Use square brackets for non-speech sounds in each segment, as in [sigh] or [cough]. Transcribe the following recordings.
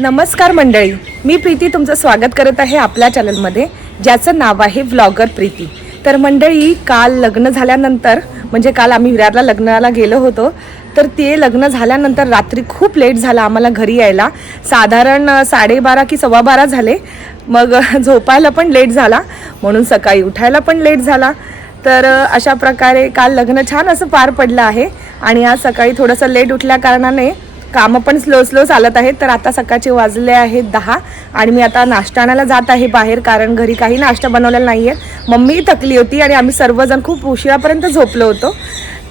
नमस्कार मंडळी मी प्रीती तुमचं स्वागत करत आहे आपल्या चॅनलमध्ये ज्याचं नाव आहे व्लॉगर प्रीती. तर मंडळी काल लग्न झाल्यानंतर म्हणजे काल आम्ही विरारला लग्नाला गेलो होतो तर ते लग्न झाल्यानंतर रात्री खूप लेट झाला आम्हाला घरी यायला. साधारण साडेबारा की सव्वा बारा झाले. मग झोपायला पण लेट झाला. म्हणून सकाळी उठायला पण लेट झाला. तर अशा प्रकारे काल लग्न छान असं पार पडलं आहे. आणि आज सकाळी थोडंसं लेट उठल्या कारणाने कामं पण स्लो स्लो चालत आहेत. तर आता सकाळचे वाजले आहेत दहा आणि मी आता नाश्ता आणायला जात आहे बाहेर कारण घरी काही नाश्ता बनवलेला नाही आहे मम्मी थकली होती आणि आम्ही सर्वजण खूप उशिरापर्यंत झोपलो होतो.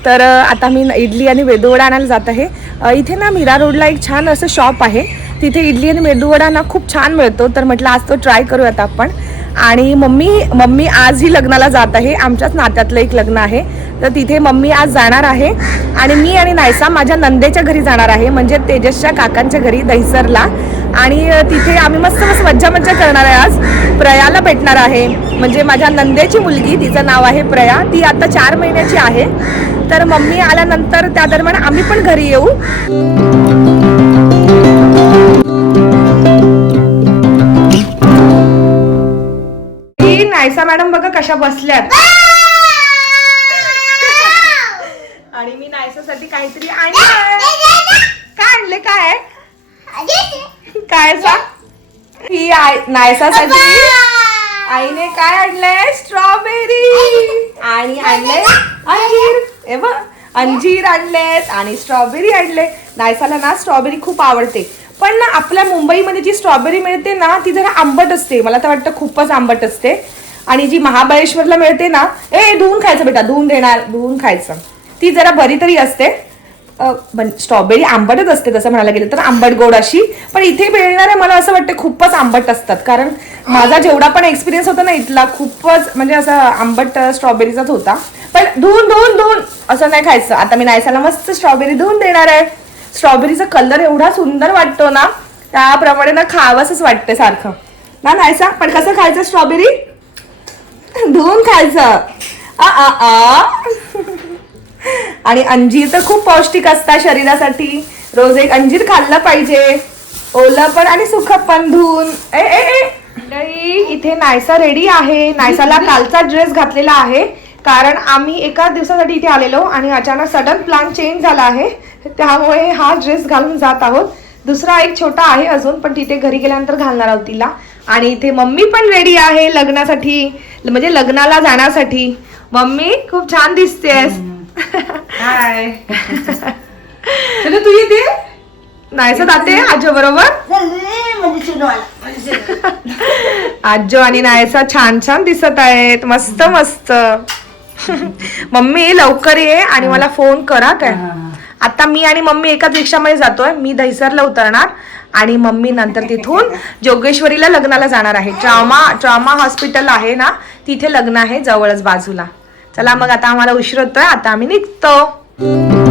तर आता मी न- इडली आणि मेदूवडा आणायला जात आहे. इथे ना मीरा रोडला एक छान असं शॉप आहे. तिथे इडली आणि मेदूवडा ना खूप छान मिळतो. तर म्हटलं आज तो ट्राय करूयात आपण. आणि मम्मी मम्मी आजही लग्नाला जात आहे. आमच्याच नात्यातलं एक लग्न आहे. तर तिथे मम्मी आज जाणार आहे. आणि मी आणि नायसा माझ्या नंदेच्या घरी जाणार आहे. म्हणजे तेजसच्या काकांच्या घरी दहिसरला. आणि तिथे आम्ही मस्त मस्त मज्जा मज्जा करणार आहे आज. प्रयाला भेटणार आहे. म्हणजे माझ्या नंदेची मुलगी तिचं नाव आहे प्रया. ती आता चार महिन्याची आहे. तर मम्मी आल्यानंतर त्या दरम्यान आम्ही पण घरी येऊ. मॅडम बघा कशा बसल्यात. आणि मी नायसासाठी काहीतरी आणलंय. काय आणले काय? काय सांग? ही आय- नायसासाठी आईने काय आणलंय? स्ट्रॉबेरी. आणि आणलंय अंजीर. हे बघ अंजीर आणलेत आणि स्ट्रॉबेरी आणले नायसाला ना स्ट्रॉबेरी खूप आवडते. पण ना आपल्या मुंबईमध्ये जी स्ट्रॉबेरी मिळते ना ती जरा आंबट असते. मला तर वाटतं खूपच आंबट असते. आणि जी महाबळेश्वरला मिळते ना ए धुवून खायचं बेटा धुवून देणार धुवून खायचं. ती जरा बरी तरी असते. स्ट्रॉबेरी आंबटच असते तसं म्हणायला गेलं तर आंबट गोड अशी. पण इथे मिळणारे मला असं वाटतं खूपच आंबट असतात. कारण माझा जेवढा पण एक्सपिरियन्स होता ना इथला खूपच म्हणजे असा आंबट स्ट्रॉबेरीचाच होता. पण धुवून धुवून धुवून असं नाही खायचं. आता मी नायसाला मस्त स्ट्रॉबेरी धुवून देणार आहे. स्ट्रॉबेरीचा कलर एवढा सुंदर वाटतो ना त्याप्रमाणे ना खावंसच वाटते सारखं. ना नायसा पण कसं खायचं स्ट्रॉबेरी [laughs] धुवून खायचं. आ आ आ आणि अंजीर तर खूप पौष्टिक असतात शरीरासाठी. रोज एक अंजीर खाल्लं पाहिजे. ओलं पण आणि सुख पण धुवून. ए ए ए. मंडळी, इथे नायसा रेडी आहे. नायसाला [laughs] कालचा ड्रेस घातलेला आहे. कारण आम्ही एका दिवसासाठी इथे आलेलो आणि अचानक सडन प्लॅन चेंज झाला आहे. त्यामुळे हा ड्रेस घालून जात आहोत. दुसरा एक छोटा आहे अजून पण तिथे घरी गेल्यानंतर घालणार आहोत तिला. आणि इथे मम्मी पण रेडी आहे लग्नासाठी. म्हणजे लग्नाला जाण्यासाठी. मम्मी खूप छान दिसतेस हाय [laughs] चलो तू येते? नाहीसं जाते. आजो बरोबर? [laughs] आजो आणि नायसा छान छान दिसत आहेत. मस्त मस्त. [laughs] मम्मी लवकर ये आणि मला फोन करा काय? आता मी आणि मम्मी एकाच रिक्षामध्ये जातोय. मी दहिसरला उतरणार आणि मम्मी नंतर तिथून जोगेश्वरीला लग्नाला जाणार आहे. ट्रामा ट्रामा हॉस्पिटल आहे ना तिथे लग्न आहे जवळच बाजूला. चला मग आता आम्हाला उशीर होतोय. आता आम्ही निघतो.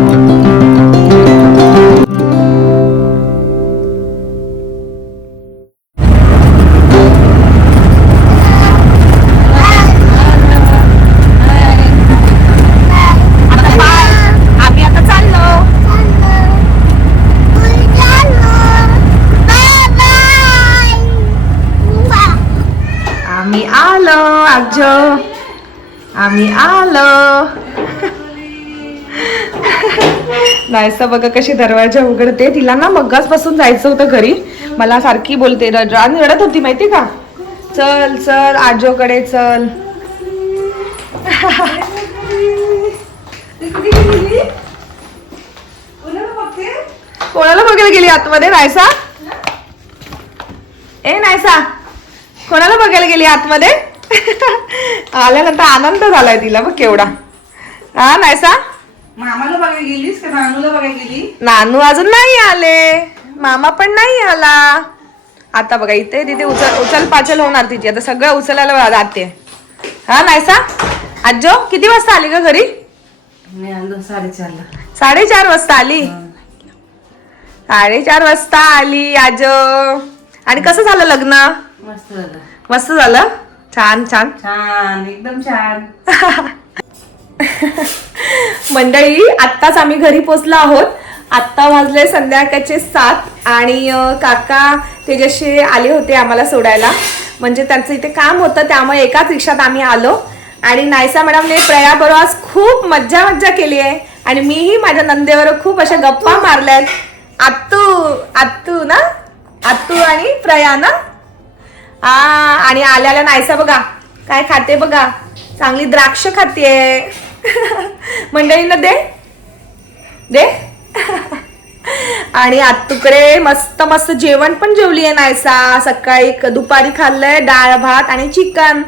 आलो आम्ही आलो. नायसा बघा कशी दरवाजा उघडते. तिला ना मगाच बसून जायचं होतं घरी. मला सारखी बोलते रड आणि रडत होती माहिती का? चल चल आजोकडे चल. कोणाला बघायला गेली आतमध्ये नायसा? ए नायसा कोणाला बघायला गेली आतमध्ये? [laughs] आल्यानंतर आनंद झालाय तिला बघ केवढा. हा नायसा? मामाला बघायला गेलीस का? नानूला बघायला गेली? नानू अजून नाही आले. मामा पण नाही आला. आता बघा इथे तिथे उचल उचल पाचल होणार तिची. आता सगळं उचलायला जाते. हा नायसा? आजो किती वाजता आली का घरी? साडेचारला. साडेचार वाजता आली? साडेचार वाजता आली आज आणि कसं झालं लग्न? मस्त झालं. मस्त झालं? छान छान. छान एकदम छान. [laughs] मंडळी आत्ताच आम्ही घरी पोचलो आहोत. आत्ता वाजले संध्याकाळचे सात आणि काका ते जसे आले होते आम्हाला सोडायला. म्हणजे त्यांचं इथे काम होतं त्यामुळे एकाच रिक्षात आम्ही आलो. आणि नायसा मॅडमने प्रयाबरोबर आज खूप मज्जा मज्जा केली आहे. आणि मीही माझ्या नंदेवर खूप अशा गप्पा मारल्यात. आत्तू आत्तू ना? आत्तू आणि प्रया ना? आ आणि आल्याला नायसा बघा. काय खाते बघा. चांगली द्राक्ष खाते [laughs] मंडळींना दे. दे. [laughs] आणि आत्तुकडे मस्त मस्त जेवण पण जेवली आहे नायसा सकाळी दुपारी खाल्लंय डाळ भात आणि चिकन.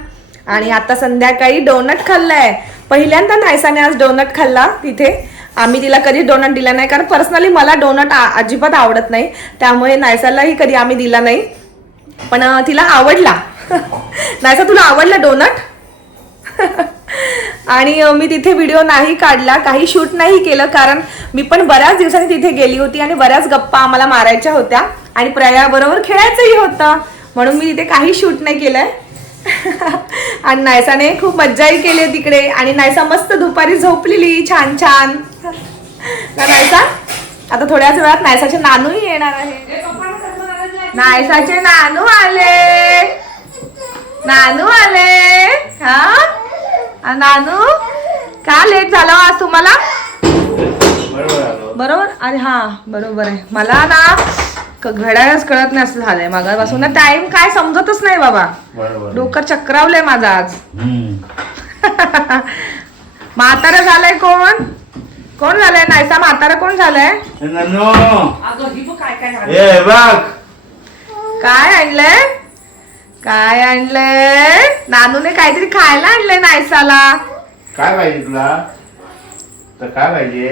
आणि आता संध्याकाळी डोनट खाल्लंय. पहिल्यांदा नायसाने आज डोनट खाल्ला तिथे. आम्ही तिला कधी डोनट दिला नाही कारण पर्सनली मला डोनट अजिबात आवडत नाही. त्यामुळे नायसालाही कधी आम्ही दिला नाही. पण तिला आवडला. नाही तुला आवडला डोनट? आणि मी तिथे व्हिडिओ नाही काढला काही शूट नाही केलं कारण मी पण बऱ्याच दिवसांनी तिथे गेली होती आणि बऱ्याच गप्पा आम्हाला मारायच्या होत्या आणि प्रयाबरोबर खेळायचंही होतं. म्हणून मी तिथे काही शूट नाही केलंय. आणि नायसाने खूप मज्जाही केली तिकडे आणि नायसा मस्त दुपारी झोपलेली छान छान. नायसा आता थोड्याच वेळात नायसाचे नानूही येणार आहे. नायसाचे नानू आले. नानू आले. हा? नानू? का लेट झाला हो आज तुम्हाला? बरोबर. अरे हा बरोबर आहे. मला ना क- घड्याळच कळत नाही असं झालंय मागापासून ना टाइम काय समजतच नाही बाबा. बरोबर. डोकं चक्रावलंय माझं आज. [laughs] म्हातारा झालंय कोण? कोण झालंय? नायसा म्हातारा कोण झालंय? ही काय काय बघ. काय आणलंय? काय आणलंय? नानूने काहीतरी खायला आणलंय नायसाला. काय पाहिजे तुला? तर काय पाहिजे?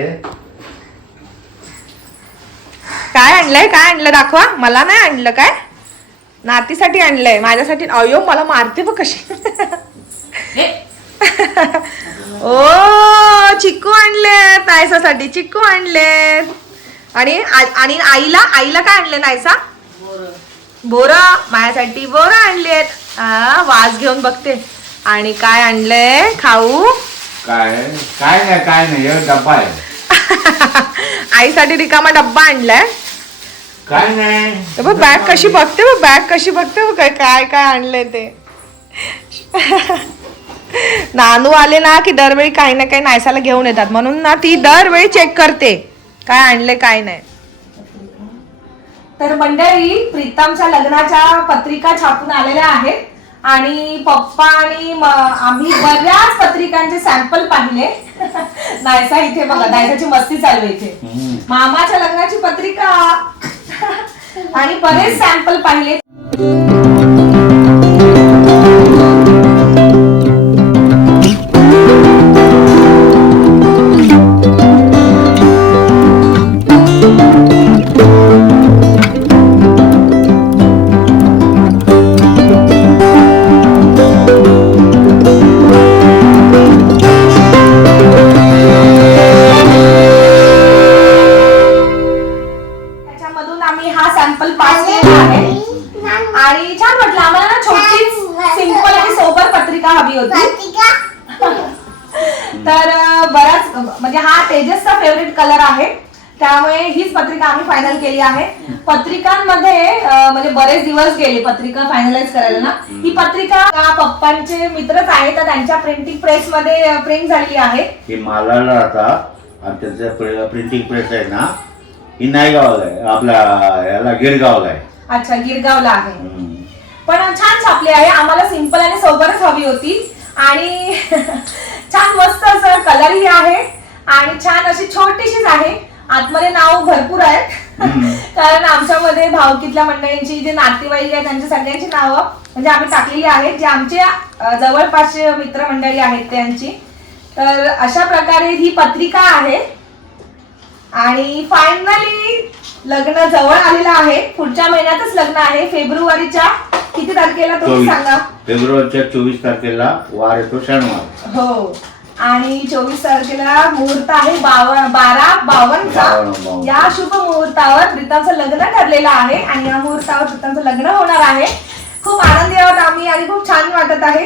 काय आणलंय? काय आणलं दाखवा. मला नाही आणलं काय? नातीसाठी आणलंय. माझ्यासाठी अयो मला मारते बघ कशी. ओ चिक्कू आणले नायसासाठी. चिक्कू आणले आणि आ- आणि आईला आईला काय आणले नायसा? बोर माझ्यासाठी बोर आणलेत. हा वाज घेऊन बघते. आणि काय आणलंय? खाऊ? काय? काय नाही काय नाही. डब्बा आहे. [laughs] आईसाठी रिकामा डब्बा आणलाय. काय नाही. ते बघ बॅग कशी बघते बघ बॅग कशी बघते बघ काय काय काय आणलंय ते. [laughs] नानू आले ना की दरवेळी काही ना काही नायसाला घेऊन येतात. म्हणून ना ती दरवेळी चेक करते. काय आणले काय नाही. तर मंडळी प्रीतमच्या लग्नाच्या पत्रिका छापून आलेल्या आहेत. आणि पप्पा आणि आम्ही बऱ्याच पत्रिकांचे सॅम्पल पाहिले. [laughs] नायसा इथे बघा नायसाची मस्ती चालू आहे इथे. मामाच्या लग्नाची पत्रिका. [laughs] आणि बरेच सॅम्पल पाहिले. तर बराच म्हणजे हा तेजसचा फेवरेट कलर आहे. त्यामुळे हीच पत्रिका आम्ही फायनल केली आहे. पत्रिकांमध्ये म्हणजे बरेच दिवस गेले पत्रिका फायनलाइज करायला ना. ही पत्रिका का पप्पांचे मित्रच आहेत. तर त्यांच्या प्रिंटिंग प्रेस मध्ये प्रिंट झालेली आहे. ही मालाला आणि त्यांचं प्रिंटिंग प्रेस आहे ना ही नायगावला आहे. आपल्या याला गिरगावला आहे. अच्छा गिरगावला आहे. पण छान छापली आहे. आम्हाला सिंपल आणि सोबरच हवी होती. आणि [laughs] छान मस्त असं कलरही आहे आणि छान अशी छोटीशीच आहे. आतमध्ये नाव भरपूर आहेत. [laughs] कारण आमच्यामध्ये भावकीतल्या मंडळींची जे नातेवाईक आहेत त्यांची सगळ्यांची नावं म्हणजे आम्ही टाकलेली आहेत. जे आमचे अ, जवळपासचे मित्रमंडळी आहेत त्यांची. तर अशा प्रकारे ही पत्रिका आहे. आणि फायनली लग्न जवळ आलेलं आहे. पुढच्या महिन्यातच लग्न आहे. फेब्रुवारीच्या किती तारखेला तुम्ही चोवीस. सांगा? फेब्रुवारीच्या चोवीस तारखेला वार येतो शनिवार. हो. आणि चोवीस तारखेला मुहूर्त आहे बावन बारा बावनचा बावन्न, बावन्न. या शुभ मुहूर्तावर प्रीतमचं लग्न ठरलेलं आहे आणि या मुहूर्तावर प्रीतमचं लग्न होणार आहे. खूप आनंदी आहोत आम्ही आणि खूप छान वाटत आहे.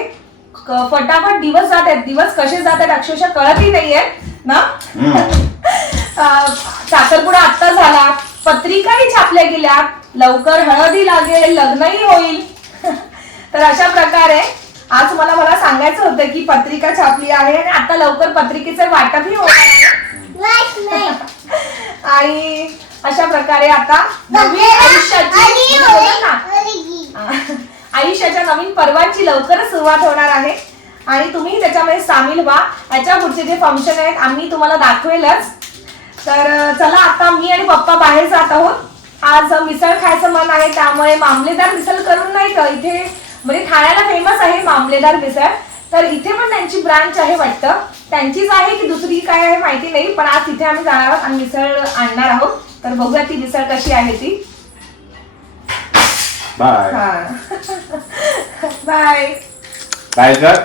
क- फटाफट दिवस जात आहेत. दिवस कसे जात आहेत अक्षरशः कळतही नाहीये. ना? हम्म. [laughs] अं, साखरपुडा आत्ता झाला. पत्रिकाही छापल्या गेल्या. लवकर हळदी लागेल लग्नही होईल. [laughs] तर अशा प्रकारे आज मला मला सांगायचं होतं की पत्रिका छापली आहे आणि आता लवकर पत्रिकेचं वाटपही होणार आहे. [laughs] आणि अशा प्रकारे आता नवीन आयुष्याची ना. [laughs] आयुष्याच्या नवीन पर्वाची लवकरच सुरुवात होणार आहे. आणि तुम्ही त्याच्यामध्ये सामील व्हा. याच्या पुढचे जे फंक्शन आहेत आम्ही तुम्हाला दाखवेलच. तर चला आता मी आणि पप्पा बाहेर जात आहोत. आज मिसळ खायचं मन आहे त्यामुळे मामलेदार मिसळ करून नाही का? इथे म्हणजे ठाण्याला फेमस आहे मामलेदार मिसळ. तर इथे पण त्यांची ब्रांच आहे वाटतं. त्यांचीच आहे की दुसरी काय आहे माहिती नाही पण आज तिथे आम्ही जाणार आहोत आणि मिसळ आणणार आहोत. तर बघूया ती मिसळ कशी आहे ती. बाय. हा. बाय. काय कर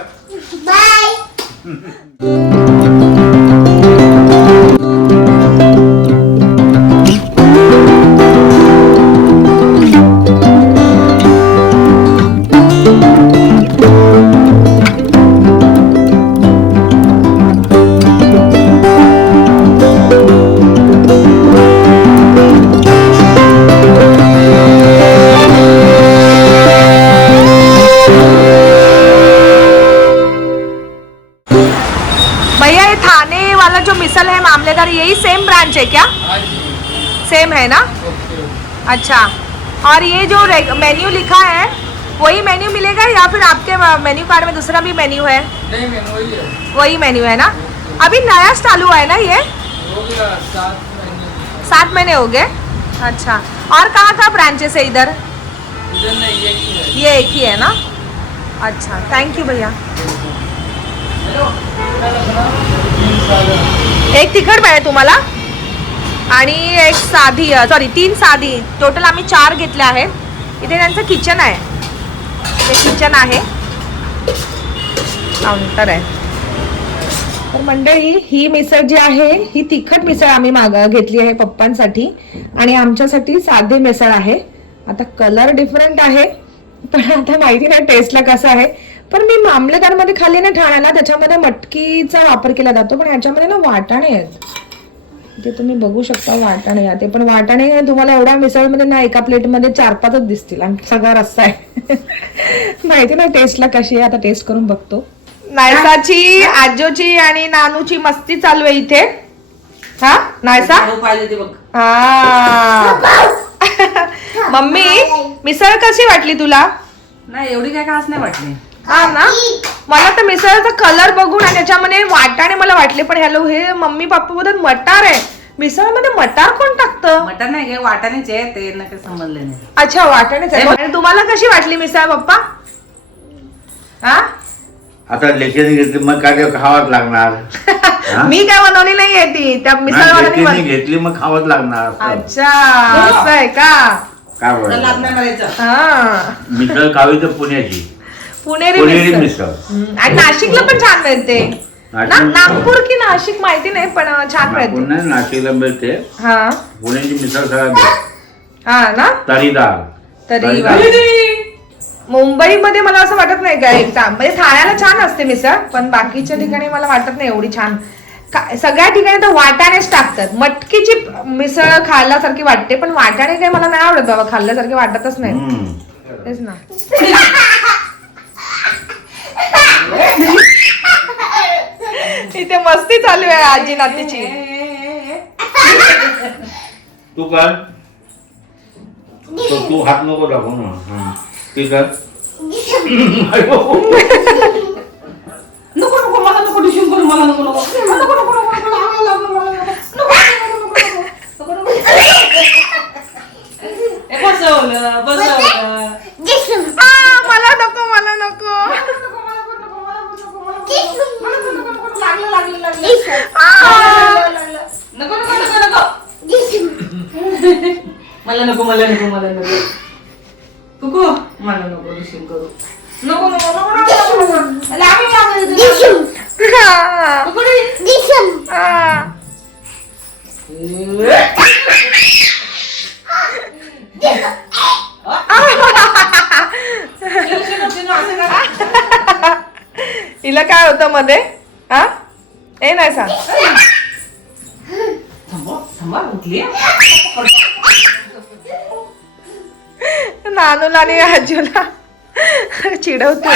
[laughs] और ये जो मेन्यू लिखा है वही मेन्यू मिलेगा या फिर आपके मेन्यू कार्ड में दूसरा भी मेन्यू है? नहीं मैम वही है। वही मेन्यू है ना? अभी नया चालू है ना ये? सात महीने। हो गए? अच्छा। और कहाँ कहाँ ब्रांचेस है इधर? इधर नहीं एक ये एक ही है ना? अच्छा थैंक यू भैया। एक तिखट पाहिजे तुम्हाला? आणि एक साधी सॉरी तीन साधी. टोटल आम्ही चार घेतले आहेत. इथे त्यांचं किचन आहे. ते किचन आहे. काउंटर आहे. तर मंडळी ही मिसळ जी आहे ही तिखट मिसळ आम्ही माग घेतली आहे पप्पांसाठी. आणि आमच्यासाठी साधी मिसळ आहे. आता कलर डिफरंट आहे पण आता माहिती नाही टेस्टला कसं आहे. पण मी मामलेदारमध्ये खाल्ली ना ठाण्याला त्याच्यामध्ये मटकीचा वापर केला जातो पण ह्याच्यामध्ये ना वाटाणे आहेत. ते तुम्ही बघू शकता वाटाणे. या ते पण वाटाणे तुम्हाला एवढ्या मिसळमध्ये ना एका प्लेटमध्ये चार पाचच दिसतील. आणि सगळा रस्सा आहे. [laughs] माहिती नाही टेस्टला कशी आहे आता टेस्ट करून बघतो. नायसाची आजोची आणि नानूची मस्ती चालू आहे इथे. हा? नायसा? ते बघ. हा. [laughs] मम्मी मिसळ कशी वाटली तुला? नाही एवढी काय खास नाही वाटली. हा ना? मला तर मिसळचा कलर बघून आणि त्याच्यामध्ये वाटाणे मला वाटले पण हॅलो हे मम्मी पप्पा बोलतात मटार आहे. मिसळमध्ये मटार कोण टाकतं? मटण नाही गे वाटाणेच आहे ते यांना काही समजले नाही. अच्छा वाटाणेच आहे. आणि तुम्हाला कशी वाटली मिसळ पप्पा? हा? आता लेखीने घेतली मग काय खावाच लागणार. हा? [laughs] मी काय बनवली नाहीये ती. त्या नाही, मिसळवाल्याने लेकीने बन- घेतली मग खावाच लागणार. अच्छा असं आहे का? काय बोलायचं? हा. मिसळ खावी तर पुण्याची. पुणेरी पुणेरी मिसळ हम्म, आणि नाशिकला पण छान मिळते. नाशिक- नागपूर की नाशिक माहिती नाही पण अं, छान मिळते. नाशिकला मिळते. हा. पुण्याची मिसळ सगळ्यात best. हा ना? तरीदार. तरी तरीदार. वा. मुंबईमध्ये मला असं वाटत नाही का एक चा- म्हणजे ठाण्याला छान असते मिसळ पण बाकीच्या ठिकाणी मला वाटत नाही एवढी छान. का- सगळ्या ठिकाणी तर वाटाणेच टाकतात. मटकीची मिसळ खाल्ल्यासारखी वाटते पण वाटाणे काही मला नाही आवडत बाबा खाल्ल्यासारखे वाटतच नाही. हम्म. तेच ना. [laughs] [laughs] इथे मस्ती चालू आहे आजी नातीची. तू कर. तो तू हात नको दाखव ना. हं. ते कर नको नको मला नको डिशून करू मला नको नको मला नको नको नको नको मला नको मला नको नको नको नको नको ए, बसवलं बसवलं आ, मला नको मला नको लागलं लागलं लागलं आ. नको नको नको नको मला नको मला नको मला नको. कुकू मला नको डिशून करू. नको नको नको नको नको नको लागलं लागलं आ. कुकू आ. हिला काय होतं मध्ये? हा ए नाही सांग. थांबा उठली. नानूला आणि राजूला चिडवतो